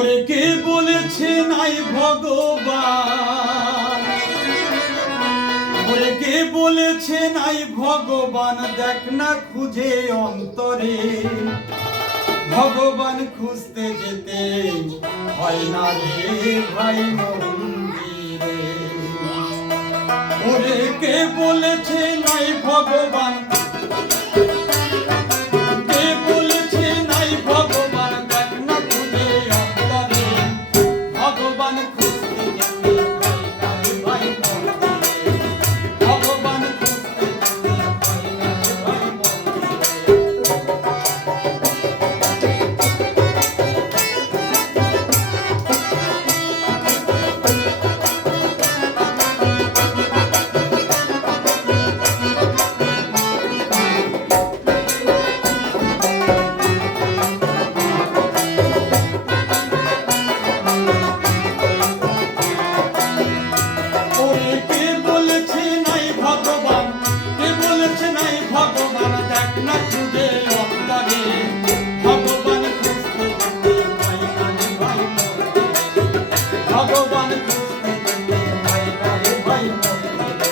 ওরে কে বলেছে নাই ভগবান, ওরে কে বলেছে নাই ভগবান, দেখ না খুঁজে অন্তরে, ভগবান খুঁজতে যেতে হয় না রে ভাই মন্দিরে। ওরে কে বলেছে নাই ভগবান, কে বলেছে নাই ভগবান, দেখ না খুঁজে অন্তরে, ভগবান খুঁজতে যেতে হয় না রে ভাই মন্দিরে, ভগবান খুঁজতে যেতে হয় না রে ভাই ভগবান খুঁজতে যেতে হয় না রে ভাই মন্দিরে।